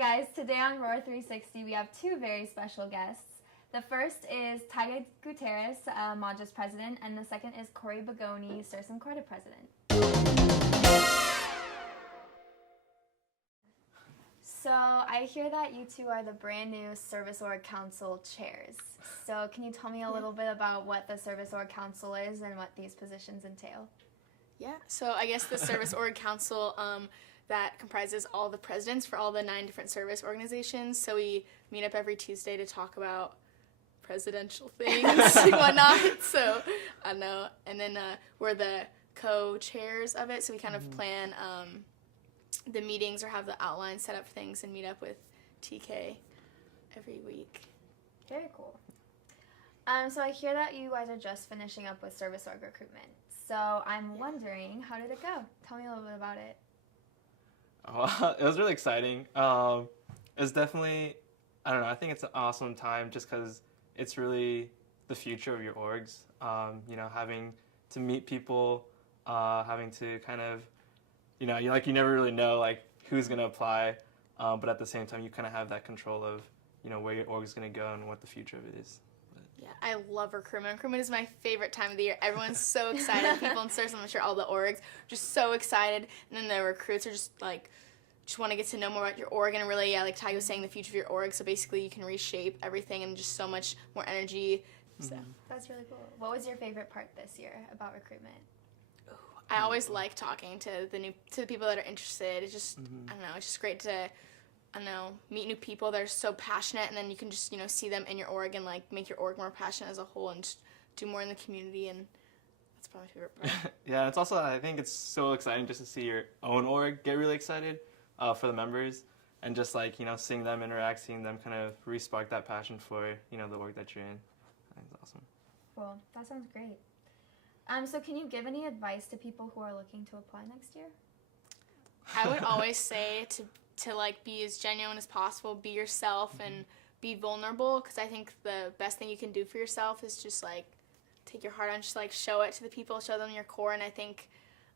guys, today on Roar 360 we have two very special guests. The first is Taiga Guterres, Magis president, and the second is Bigoni, Sursum Corda president. So I hear that you two are the brand new Service Org Council chairs. So can you tell me a little bit about what the Service Org Council is and what these positions entail? Yeah, so I guess the Service Org Council that comprises all the presidents for all the 9 different service organizations. So we meet up every Tuesday to talk about presidential things and whatnot. So I don't know. And then we're the co-chairs of it. So we kind of plan the meetings or have the outline set up things and meet up with TK every week. Very cool. So I hear that you guys are just finishing up with Service Org recruitment. So I'm wondering, how did it go? Tell me a little bit about it. Well, it was really exciting. It's definitely, I don't know, I think it's an awesome time just because it's really the future of your orgs. You know, having to meet people, having to kind of, you know, you never really know like who's going to apply, but at the same time you kind of have that control of, you know, where your org is going to go and what the future of it is. Yeah, I love recruitment. Recruitment is my favorite time of the year. Everyone's so excited. People in Sursum, I'm sure all the orgs, are just so excited. And then the recruits are just like, just want to get to know more about your org and really, yeah, like Taiga was saying, the future of your org. So basically you can reshape everything and just so much more energy. So That's really cool. What was your favorite part this year about recruitment? I always like talking to the people that are interested. It's just, I don't know, it's just great to, I don't know, meet new people that are so passionate, and then you can just, you know, see them in your org and like make your org more passionate as a whole and just do more in the community, and that's probably my favorite part. Yeah, it's also, I think it's so exciting just to see your own org get really excited for the members, and just like, you know, seeing them interact, seeing them kind of re-spark that passion for, you know, the org that you're in. I think it's awesome. Cool. That sounds great. So can you give any advice to people who are looking to apply next year? I would always say to like be as genuine as possible, be yourself, and be vulnerable, because I think the best thing you can do for yourself is just like take your heart on, just like show it to the people, show them your core, and I think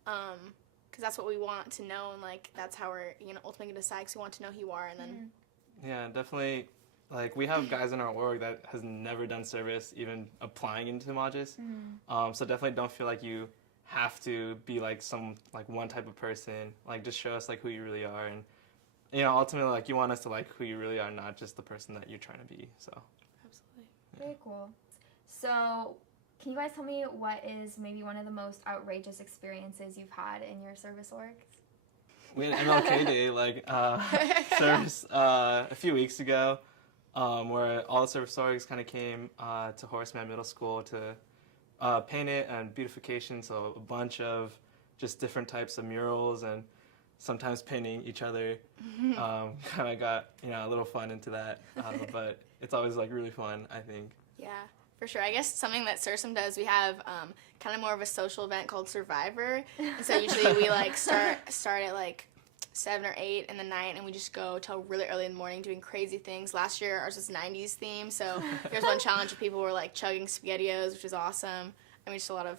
because that's what we want to know, and like that's how we're, you know, ultimately going to decide, because we want to know who you are, and then Yeah, definitely. Like, we have guys in our org that has never done service, even applying into Magis. So definitely don't feel like you have to be like one type of person. Like, just show us like who you really are, and you know, ultimately like you want us to like who you really are, not just the person that you're trying to be. So absolutely. Very cool. So can you guys tell me what is maybe one of the most outrageous experiences you've had in your service orgs? We had an MLK Day service a few weeks ago, where all the service orgs kind of came to Horseman Middle School to paint it and beautification. So a bunch of just different types of murals and sometimes painting each other. Kind of got, you know, a little fun into that, but it's always like really fun, I think. Yeah, for sure. I guess something that Sursum does, we have kind of more of a social event called Survivor. And so usually we like start at like 7 or 8 in the night, and we just go till really early in the morning doing crazy things. Last year ours was 90s theme, so there's one challenge of people were like chugging SpaghettiOs, which is awesome. I mean, just a lot of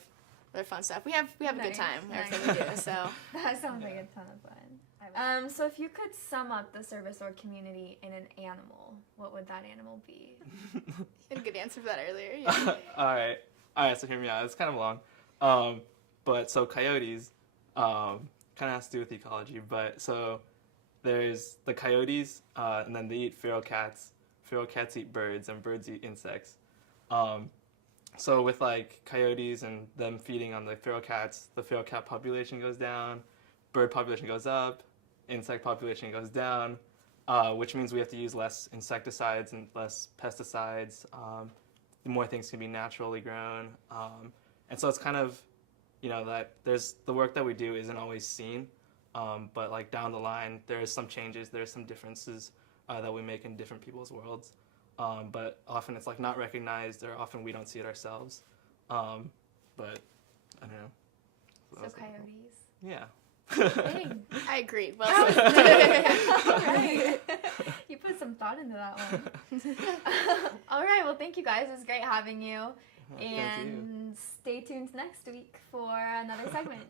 other fun stuff. We have a good time everything we do. So that sounds like a ton of fun. So if you could sum up the service org community in an animal, what would that animal be? You had a good answer for that earlier. Yeah. All right. So hear me out. It's kind of long, but so coyotes kind of has to do with ecology. But so there's the coyotes, and then they eat feral cats. Feral cats eat birds, and birds eat insects. So with like coyotes and them feeding on the feral cats, the feral cat population goes down, bird population goes up, insect population goes down, which means we have to use less insecticides and less pesticides. More things can be naturally grown. And so it's kind of, you know, that there's the work that we do isn't always seen, but like down the line, there's some changes, there's some differences that we make in different people's worlds. But often it's like not recognized, or often we don't see it ourselves. But I don't know. So coyotes. Yeah. Dang. I agree. Well All right. You put some thought into that one. All right. Well, thank you guys. It was great having you. Thank And stay tuned next week for another segment.